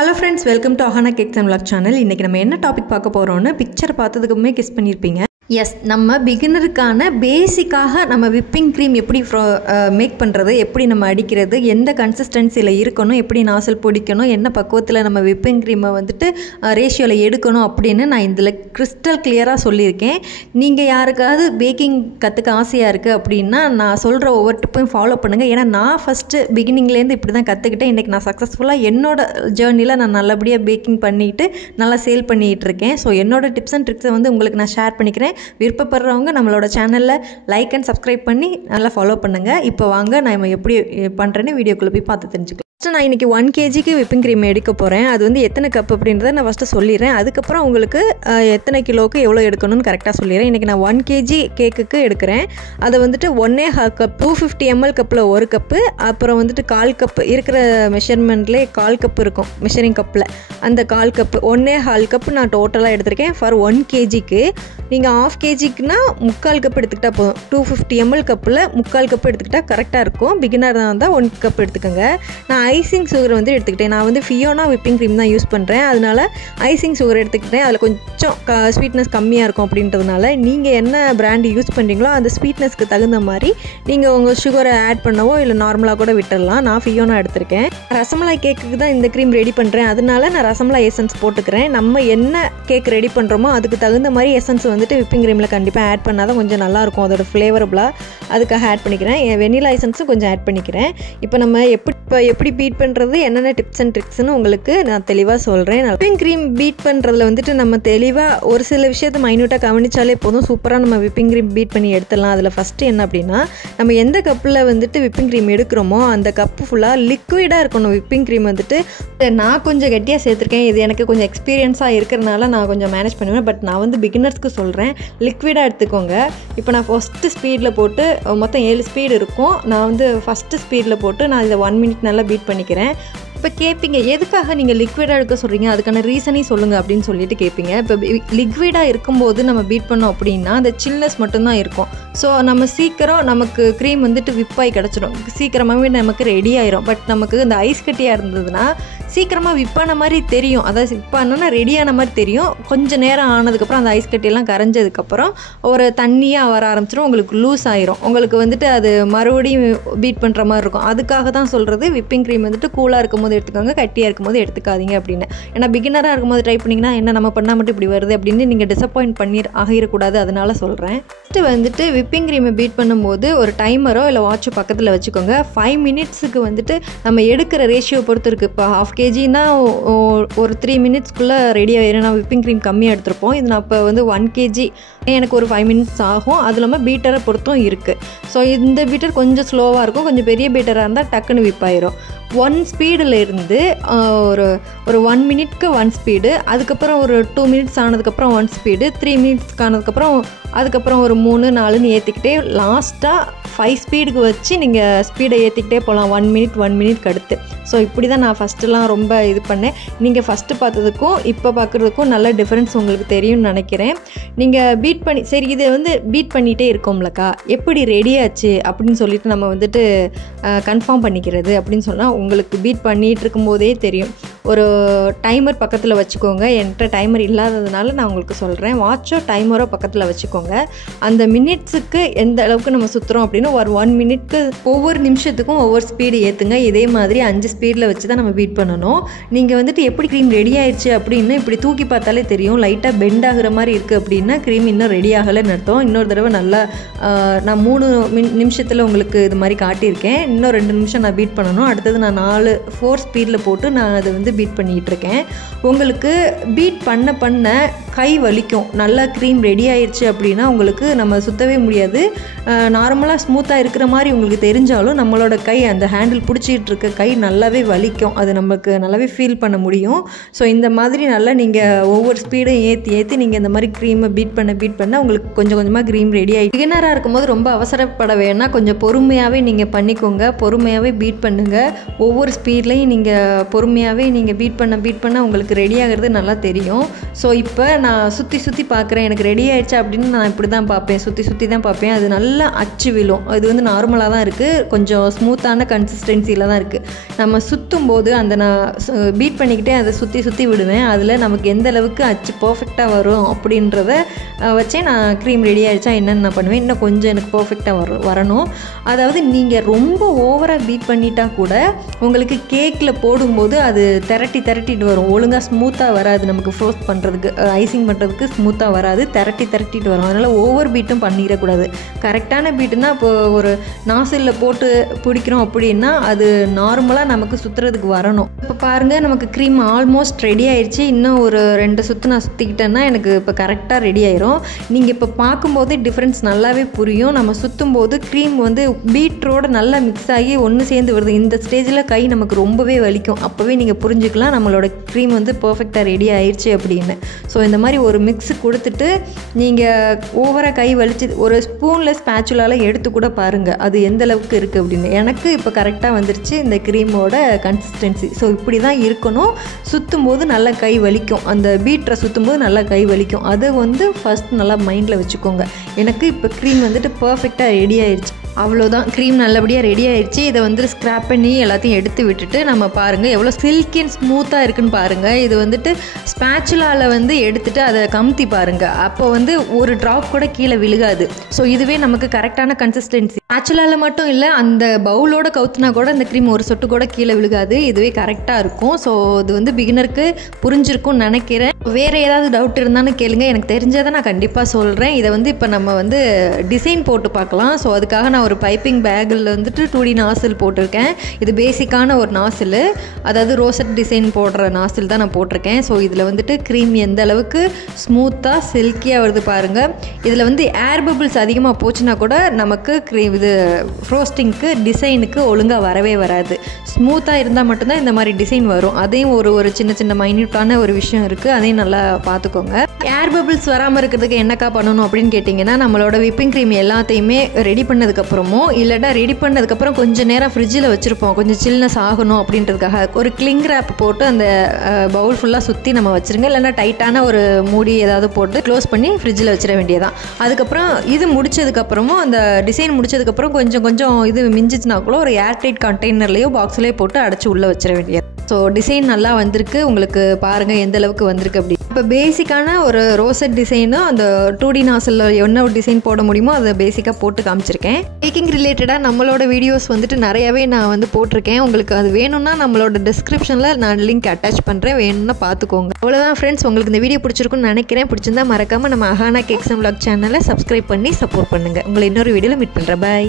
Hello friends, welcome to Ahana Cakes and Vlog channel. இன்னைக்கு நம்ம என்ன டாபிக் பார்க்க போறோம்னு பிக்சர் பார்த்ததுக்குமே கெஸ் பண்ணிருப்பீங்க. எஸ், நம்ம பிகினருக்கான பேசிக்காக நம்ம விப்பிங் க்ரீம் எப்படி மேக் பண்ணுறது, எப்படி நம்ம அடிக்கிறது, எந்த கன்சிஸ்டன்சியில் இருக்கணும், எப்படி நாசல் பிடிக்கணும், என்ன பக்குவத்தில் நம்ம விப்பிங் க்ரீமை வந்துட்டு ரேஷியோவில் எடுக்கணும் அப்படின்னு நான் இதில் கிறிஸ்டல் கிளியராக சொல்லியிருக்கேன். நீங்கள் யாருக்காவது பேக்கிங் கற்றுக்க ஆசையாக இருக்குது அப்படின்னா நான் சொல்கிற ஒவ்வொரு டிப்பையும் ஃபாலோ பண்ணுங்கள். ஏன்னா நான் ஃபஸ்ட்டு பிகினிங்லேருந்து இப்படி தான் கற்றுக்கிட்டேன். இன்றைக்கி நான் சக்ஸஸ்ஃபுல்லாக என்னோட ஜேர்னியில் நான் நல்லபடியாக பேக்கிங் பண்ணிவிட்டு நல்லா சேல் பண்ணிகிட்ருக்கேன். ஸோ என்னோடய டிப்ஸ் அண்ட் ட்ரிக்ஸை வந்து உங்களுக்கு நான் ஷேர் பண்ணிக்கிறேன். விருப்பப்படுறவங்க நம்மளோட சேனலில் லைக் அண்ட் சப்ஸ்கிரைப் பண்ணி நல்லா ஃபாலோ பண்ணுங்கள். இப்போ வாங்க நான் எப்படி பண்ணுறேன்னு வீடியோக்குள்ளே போய் பார்த்து தெரிஞ்சுக்கலாம். ஃபஸ்ட்டு நான் இன்றைக்கி 1 kg விப்பிங் க்ரீம் எடுக்க போகிறேன். அது வந்து எத்தனை கப் அப்படின்றத நான் ஃபஸ்ட்டு சொல்லிடுறேன். அதுக்கப்புறம் உங்களுக்கு எத்தனை கிலோவுக்கு எவ்வளோ எடுக்கணும்னு கரெக்டாக சொல்லிடுறேன். இன்றைக்கி நான் 1 kg கேக்குக்கு எடுக்கிறேன். அதை வந்துட்டு 1.5 கப் 250 ml கப்பில் 1 கப்பு, அப்புறம் வந்துட்டு 1/4 கப்பு இருக்கிற மெஷர்மெண்ட்லேயே 1/4 கப்பு இருக்கும் மெஷரிங் கப்பில். அந்த 1/4 கப்பு 1.5 கப்பு நான் டோட்டலாக எடுத்திருக்கேன் ஃபார் 1 kgக்கு. நீங்கள் 1/2 kgக்குனா 3/4 கப் எடுத்துக்கிட்டால் போதும். 250 ml கப்பில் 3/4 கப்பு எடுத்துக்கிட்டால் கரெக்டாக இருக்கும். பிகினராக இருந்தால் 1 கப் எடுத்துக்கோங்க. நான் ஐசிங் சுகர் வந்து எடுத்துக்கிட்டேன். நான் வந்து ஃபியோனா விப்பிங் க்ரீம் தான் யூஸ் பண்ணுறேன். அதனால் ஐசிங் சுகர் எடுத்துக்கிட்டேன். அதில் கொஞ்சம் ஸ்வீட்னஸ் கம்மியாக இருக்கும் அப்படின்றதுனால நீங்கள் என்ன பிராண்டு யூஸ் பண்ணுறீங்களோ அந்த ஸ்வீட்னஸ்க்கு தகுந்த மாதிரி நீங்கள் உங்கள் சுகரை ஆட் பண்ணவோ இல்லை நார்மலாக கூட விட்டுடலாம். நான் ஃபியோனா எடுத்திருக்கேன். ரசமலாய் கேக்குக்கு தான் இந்த க்ரீம் ரெடி பண்ணுறேன். அதனால நான் ரசமலாய் எசன்ஸ் போட்டுக்கிறேன். நம்ம என்ன கேக் ரெடி பண்ணுறோமோ அதுக்கு தகுந்த மாதிரி எசன்ஸ் வந்துட்டு விப்பிங் க்ரீமில் கண்டிப்பாக ஆட் பண்ணால் தான் கொஞ்சம் நல்லாயிருக்கும், அதோட ஃப்ளேவரபுளாக. அதுக்காக ஆட் பண்ணிக்கிறேன். வெனிலா எசன்ஸும் கொஞ்சம் ஆட் பண்ணிக்கிறேன். இப்போ நம்ம எப்படி பீட் பண்ணுறது, என்னென்ன டிப்ஸ் அண்ட் ட்ரிக்ஸ்னு உங்களுக்கு நான் தெளிவாக சொல்கிறேன். விப்பிங் க்ரீம் பீட் பண்ணுறதுல வந்துட்டு நம்ம தெளிவாக ஒரு சில விஷயத்தை மைன்யூட்டாக கவனித்தாலே போதும், சூப்பராக நம்ம விப்பிங் க்ரீம் பீட் பண்ணி எடுத்துடலாம். அதில் ஃபஸ்ட்டு என்ன அப்படின்னா, நம்ம எந்த கப்பில் வந்துட்டு விப்பிங் க்ரீம் எடுக்கிறோமோ அந்த கப்பு ஃபுல்லாக லிக்விடாக இருக்கணும். விப்பிங் க்ரீம் வந்துட்டு நான் கொஞ்சம் கெட்டியாக சேர்த்துருக்கேன். இது எனக்கு கொஞ்சம் எக்ஸ்பீரியன்ஸாக இருக்கிறனால நான் கொஞ்சம் மேனேஜ் பண்ணுவேன். பட் நான் வந்து பிகினர்ஸ்க்கு சொல்கிறேன், லிக்விடாக எடுத்துக்கோங்க. இப்போ நான் ஃபஸ்ட்டு ஸ்பீடில் போட்டு மொத்தம் 7 ஸ்பீடு இருக்கும். நான் வந்து ஃபஸ்ட்டு ஸ்பீடில் போட்டு நான் இதை 1 minute நல்லா பீட் பண்ணிக்கிறேன். இப்போ கேட்பீங்க, எதுக்காக நீங்கள் லிக்விடாக எடுக்க சொல்கிறீங்க, அதுக்கான ரீசனையும் சொல்லுங்கள் அப்படின்னு சொல்லிட்டு கேட்பீங்க. இப்போ லிக்விடாக இருக்கும்போது நம்ம பீட் பண்ணோம் அப்படின்னா அந்த சில்னஸ் மட்டும்தான் இருக்கும். ஸோ நம்ம சீக்கிரம் நமக்கு க்ரீம் வந்துட்டு விப்பாகி கிடச்சிடும், சீக்கிரமாகவே நமக்கு ரெடி ஆயிரும். பட் நமக்கு இந்த ஐஸ் கட்டியாக இருந்ததுன்னா சீக்கிரமாக விப்பான மாதிரி தெரியும், அதாவது விப்பானா ரெடியான மாதிரி தெரியும். கொஞ்சம் நேரம் ஆனதுக்கப்புறம் அந்த ஐஸ் கட்டியெல்லாம் கரைஞ்சதுக்கப்புறம் ஒரு தண்ணியாக வர ஆரம்பிச்சிடும், உங்களுக்கு லூஸ் ஆயிரும். உங்களுக்கு வந்துட்டு அது மறுபடியும் பீட் பண்ணுற மாதிரி இருக்கும். அதுக்காக தான் சொல்கிறது விப்பிங் க்ரீம் வந்துட்டு கூலாக இருக்கும்போது எடுத்துக்கோங்க, கட்டியாக இருக்கும்போது எடுத்துக்காதீங்க அப்படின்னு. ஏன்னா பிகினராக இருக்கும்போது ட்ரை பண்ணிங்கன்னா என்ன நம்ம பண்ணால் மட்டும் இப்படி வருது அப்படின்னு நீங்கள் டிசப்பாயிண்ட் ஆகிடக்கூடாது, அதனால சொல்கிறேன். ஃபஸ்ட்டு வந்துட்டு விப்பிங் க்ரீமை பீட் பண்ணும்போது ஒரு டைமரோ இல்லை வாட்சோ பக்கத்தில் வச்சுக்கோங்க. 5 minutesக்கு வந்துட்டு நம்ம எடுக்கிற ரேஷியோ பொறுத்து இருக்குது. இப்போ 1/2 kgனா ஒரு 3 minutesக்குள்ளே ரெடி ஆகிடும். நான் விப்பிங் க்ரீம் கம்மியாக எடுத்துருப்போம். இது நான் இப்போ வந்து 1 kg எனக்கு ஒரு 5 minutes ஆகும். அது இல்லாமல் பீட்டரை பொறுத்தும் இருக்குது. ஸோ இந்த பீட்டர் கொஞ்சம் ஸ்லோவாக இருக்கும், கொஞ்சம் பெரிய பீட்டராக இருந்தால் டக்குன்னு விப்பாயிரும். 1 ஸ்பீடில் இருந்து ஒரு 1 minute 1 ஸ்பீடு, அதுக்கப்புறம் ஒரு 2 minutes ஆனதுக்கப்புறம் 1 ஸ்பீடு, 3 minutes ஆனதுக்கப்புறம் அதுக்கப்புறம் ஒரு 3, 4ன்னு ஏற்றிக்கிட்டே லாஸ்ட்டாக 5 ஸ்பீடுக்கு வச்சு நீங்கள் ஸ்பீடை ஏற்றிக்கிட்டே போகலாம் 1 minute அடுத்து. ஸோ இப்படி தான் நான் ஃபஸ்ட்டுலாம் ரொம்ப இது பண்ணேன். நீங்கள் ஃபஸ்ட்டு பார்த்ததுக்கும் இப்போ பார்க்குறதுக்கும் நல்ல டிஃப்ரென்ஸ் உங்களுக்கு தெரியும்னு நினைக்கிறேன். நீங்கள் பீட் பண்ணி சரி இதை வந்து பீட் பண்ணிகிட்டே இருக்கோம்லக்கா, எப்படி ரெடி ஆச்சு அப்படின்னு சொல்லிட்டு நம்ம வந்துட்டு கன்ஃபார்ம் பண்ணிக்கிறது அப்படின்னு சொன்னால் உங்களுக்கு பீட் பண்ணிகிட்டு இருக்கும்போதே தெரியும். ஒரு டைமர் பக்கத்தில் வச்சுக்கோங்க. என்கிட்ட டைமர் இல்லாததுனால நான் உங்களுக்கு சொல்கிறேன். வாட்சோ டைமரோ பக்கத்தில் வச்சுக்கோங்க. அந்த மினிட்ஸுக்கு எந்த அளவுக்கு நம்ம சுற்றுறோம் அப்படின்னு ஒரு 1 minute ஒவ்வொரு நிமிஷத்துக்கும் ஒவ்வொரு ஸ்பீடு ஏற்றுங்க. இதே மாதிரி 5 ஸ்பீடில் வச்சு தான் நம்ம பீட் பண்ணணும். நீங்கள் வந்துட்டு எப்படி க்ரீம் ரெடி ஆயிடுச்சு அப்படின்னு இப்படி தூக்கி பார்த்தாலே தெரியும். லைட்டாக பெண்ட் ஆகிற மாதிரி இருக்குது அப்படின்னா க்ரீம் இன்னும் ரெடி ஆகலைன்னு அர்த்தம். இன்னொரு தடவை நல்லா நான் 3 நிமிஷத்தில் உங்களுக்கு இது மாதிரி காட்டியிருக்கேன். இன்னும் 2 நிமிஷம் நான் பீட் பண்ணணும். அடுத்தது நான் 4 ஸ்பீடில் போட்டு நான் அதை வந்து பீட் பண்ணிகிட்டு இருக்கேன். உங்களுக்கு பீட் பண்ண கை வலிக்கும். நல்லா க்ரீம் ரெடி ஆயிடுச்சு அப்படின்னா உங்களுக்கு நம்ம சுற்றவே முடியாது. நார்மலாக ஸ்மூத்தாக இருக்கிற மாதிரி உங்களுக்கு தெரிஞ்சாலும் நம்மளோட கை அந்த ஹேண்டில் பிடிச்சிட்டு இருக்க கை நல்லாவே வலிக்கும். அது நமக்கு நல்லாவே ஃபீல் பண்ண முடியும். ஸோ இந்த மாதிரி நல்லா நீங்கள் ஒவ்வொரு ஸ்பீடும் ஏற்றி நீங்கள் இந்த மாதிரி க்ரீமை பீட் பண்ண உங்களுக்கு கொஞ்சம் கொஞ்சமாக க்ரீம் ரெடி ஆகி. பிகினராக இருக்கும்போது ரொம்ப அவசரப்பட வேணாம், கொஞ்சம் பொறுமையாகவே நீங்கள் பண்ணிக்கோங்க. பொறுமையாகவே பீட் பண்ணுங்கள். ஒவ்வொரு ஸ்பீட்லேயும் நீங்கள் பொறுமையாகவே நீங்கள் பீட் பண்ண உங்களுக்கு ரெடி ஆகிறது நல்லா தெரியும். ஸோ இப்போ நான் சுற்றி பார்க்குறேன், எனக்கு ரெடி ஆகிடுச்சா அப்படின்னு நான் இப்படி தான் பார்ப்பேன், சுற்றி தான் பார்ப்பேன். அது நல்லா அச்சு விழும். இது வந்து நார்மலாக தான் இருக்குது, கொஞ்சம் ஸ்மூத்தான கன்சிஸ்டன்சியில் தான் இருக்குது. நம்ம சுற்றும் போது அந்த நான் பீட் பண்ணிக்கிட்டே அதை சுற்றி விடுவேன். அதில் நமக்கு எந்த அளவுக்கு அச்சு பர்ஃபெக்டாக வரும் அப்படின்றத வச்சே நான் க்ரீம் ரெடி ஆகிடுச்சா என்னென்னு நான் பண்ணுவேன். இன்னும் கொஞ்சம் எனக்கு பர்ஃபெக்டாக வரணும். அதாவது நீங்கள் ரொம்ப ஓவராக பீட் பண்ணிட்டா கூட உங்களுக்கு கேக்கில் போடும்போது அது திரட்டிட்டு வரும். ஒழுங்காக ஸ்மூத்தாக வராது. நமக்கு ஃப்ரோஸ்ட் பண்ணுறதுக்கு ஐசிங் பண்ணுறதுக்கு ஸ்மூத்தாக வராது, திரட்டிட்டு வரும். அதனால் ஓவர் பீட்டும் பண்ணிடக்கூடாது. கரெக்டான பீட்டுன்னா இப்போ ஒரு நாசிலில் போட்டு பிடிக்கிறோம் அப்படின்னா அது நார்மலாக நமக்கு சுற்றுறதுக்கு வரணும். இப்போ பாருங்கள், நமக்கு க்ரீம் ஆல்மோஸ்ட் ரெடி ஆயிடுச்சு. இன்னும் ஒரு 2 சுற்று நான் சுற்றிக்கிட்டேன்னா எனக்கு இப்போ கரெக்டாக ரெடி ஆயிரும். நீங்கள் இப்போ பார்க்கும்போது டிஃப்ரென்ஸ் நல்லாவே புரியும். நம்ம சுற்றும் போது க்ரீம் வந்து பீட்ரோடு நல்லா மிக்ஸ் ஆகி ஒன்று சேர்ந்து வருது. இந்த ஸ்டேஜில் கை நமக்கு ரொம்பவே வலிக்கும். அப்போவே நீங்கள் புரிஞ்சுக்கலாம் நம்மளோட க்ரீம் வந்து பர்ஃபெக்டாக ரெடி ஆயிடுச்சு அப்படின்னு. ஸோ இந்த மாதிரி ஒரு மிக்ஸு கொடுத்துட்டு நீங்கள் ஓவராக கை வலிச்சு ஒரு ஸ்பூனில் ஸ்பேச்சுலால் எடுத்து கூட பாருங்கள் அது எந்த அளவுக்கு இருக்குது அப்படின்னு. எனக்கு இப்போ கரெக்டாக வந்துருச்சு இந்த க்ரீமோட கன்சிஸ்டன்சி. ஸோ இப்படி தான் இருக்கணும். சுற்றும் போது நல்லா கை வலிக்கும், அந்த பீட்டரை சுற்றும் போது நல்லா கை வலிக்கும். அதை வந்து ஃபஸ்ட் நல்லா மைண்டில் வச்சுக்கோங்க. எனக்கு இப்போ க்ரீம் வந்துட்டு பர்ஃபெக்டாக ரெடி ஆயிடுச்சு. அவ்வளோதான், க்ரீம் நல்லபடியாக ரெடி ஆயிடுச்சு. இதை வந்து ஸ்க்ராப் பண்ணி எல்லாத்தையும் எடுத்து விட்டுட்டு நம்ம பாருங்கள் எவ்வளோ சில்கி அண்ட் ஸ்மூத்தாக இருக்குன்னு பாருங்கள். இது வந்துட்டு ஸ்பேச்சுலாவில் வந்து எடுத்துகிட்டு அதை கமுத்தி பாருங்கள். அப்போ வந்து ஒரு ட்ராப் கூட கீழே விழுகாது. ஸோ இதுவே நமக்கு கரெக்டான கன்சிஸ்டன்சி. ஸ்பேச்சுலாவில் மட்டும் இல்லை, அந்த பவுலோட கவுத்துனா கூட அந்த க்ரீம் ஒரு சொட்டு கூட கீழே விழுகாது. இதுவே கரெக்டாக இருக்கும். ஸோ இது வந்து பிகினருக்கு புரிஞ்சிருக்கும்னு நினைக்கிறேன். வேறு ஏதாவது டவுட் இருந்தாலும் கேளுங்க, எனக்கு தெரிஞ்சதை நான் கண்டிப்பாக சொல்கிறேன். இதை வந்து இப்போ நம்ம வந்து டிசைன் போட்டு பார்க்கலாம். ஸோ அதுக்காக நான் ஒரு பைப்பிங் பேக்கில் வந்துட்டு 2D நாசில் போட்டிருக்கேன். இது பேசிக்கான ஒரு நாசில், அதாவது ரோசட் டிசைன் போடுற நாசில் தான் நான் போட்டிருக்கேன். ஸோ இதில் வந்துட்டு க்ரீம் எந்த அளவுக்கு ஸ்மூத்தாக சில்கியாக வருது பாருங்கள். இதில் வந்து ஏர் பபிள்ஸ் அதிகமாக போச்சுன்னா கூட நமக்கு க்ரீம் இது ஃப்ரோஸ்டிங்க்கு டிசைனுக்கு ஒழுங்காக வரவே வராது. ஸ்மூத்தாக இருந்தால் மட்டும்தான் இந்த மாதிரி டிசைன் வரும். அதையும் ஒரு சின்ன மைன்யூட்டான ஒரு விஷயம் இருக்குது, அதையும் நல்லா பார்த்துக்கோங்க. ஏர் பபிள்ஸ் வராமல் இருக்கிறதுக்கு என்னக்கா பண்ணணும் அப்படின்னு கேட்டிங்கன்னா, நம்மளோட விப்பிங் க்ரீம் எல்லாத்தையுமே ரெடி பண்ணதுக்கப்புறமோ இல்லைனா ரெடி பண்ணதுக்கப்புறம் கொஞ்சம் நேரம் ஃப்ரிட்ஜில் வச்சுருப்போம், கொஞ்சம் சில்னஸ் ஆகணும் அப்படின்றதுக்காக ஒரு கிளிங் ரேப் போட்டு அந்த பவுல் ஃபுல்லாக சுற்றி நம்ம வச்சுருங்க. இல்லைனா டைட்டான ஒரு மூடி ஏதாவது போட்டு க்ளோஸ் பண்ணி ஃப்ரிட்ஜில் வச்சிட வேண்டியதான். அதுக்கப்புறம் இது முடிச்சதுக்கப்புறமும் அந்த டிசைன் முடிச்சதுக்கப்புறம் கொஞ்சம் இது மிஞ்சிச்சுனா கூட ஒரு ஏர்டைட் கண்டெய்னர்லேயோ பாக்ஸ்லேயோ போட்டு அடைச்சி உள்ளே வச்சிட வேண்டியது. ஸோ டிசைன் நல்லா வந்திருக்கு. உங்களுக்கு பாருங்கள் எந்த அளவுக்கு வந்திருக்கு அப்படி. இப்போ பேசிக்கான ஒரு ரோசட் டிசைனும் அந்த 2D நாசிலில் என்ன ஒரு டிசைன் போட முடியுமோ அதை பேசிக்காக போட்டு காமிச்சிருக்கேன். பேக்கிங் ரிலேட்டடாக நம்மளோட வீடியோஸ் வந்துட்டு நிறையவே நான் வந்து போட்டிருக்கேன். உங்களுக்கு அது வேணும்னா நம்மளோட டிஸ்கிரிப்ஷனில் நான் லிங்க் அட்டாச் பண்ணுறேன், வேணும்னா பார்த்துக்கோங்க. அவ்வளோதான் ஃப்ரெண்ட்ஸ், உங்களுக்கு இந்த வீடியோ பிடிச்சிருக்குன்னு நினைக்கிறேன். பிடிச்சிருந்தா மறக்காமல் நம்ம அஹானா கேக்ஸ் அண்ட் விளாக் சேனலை சப்ஸ்கிரைப் பண்ணி சப்போர்ட் பண்ணுங்கள். உங்களை இன்னொரு வீடியோவில் மீட் பண்ணுறேன். பாய்.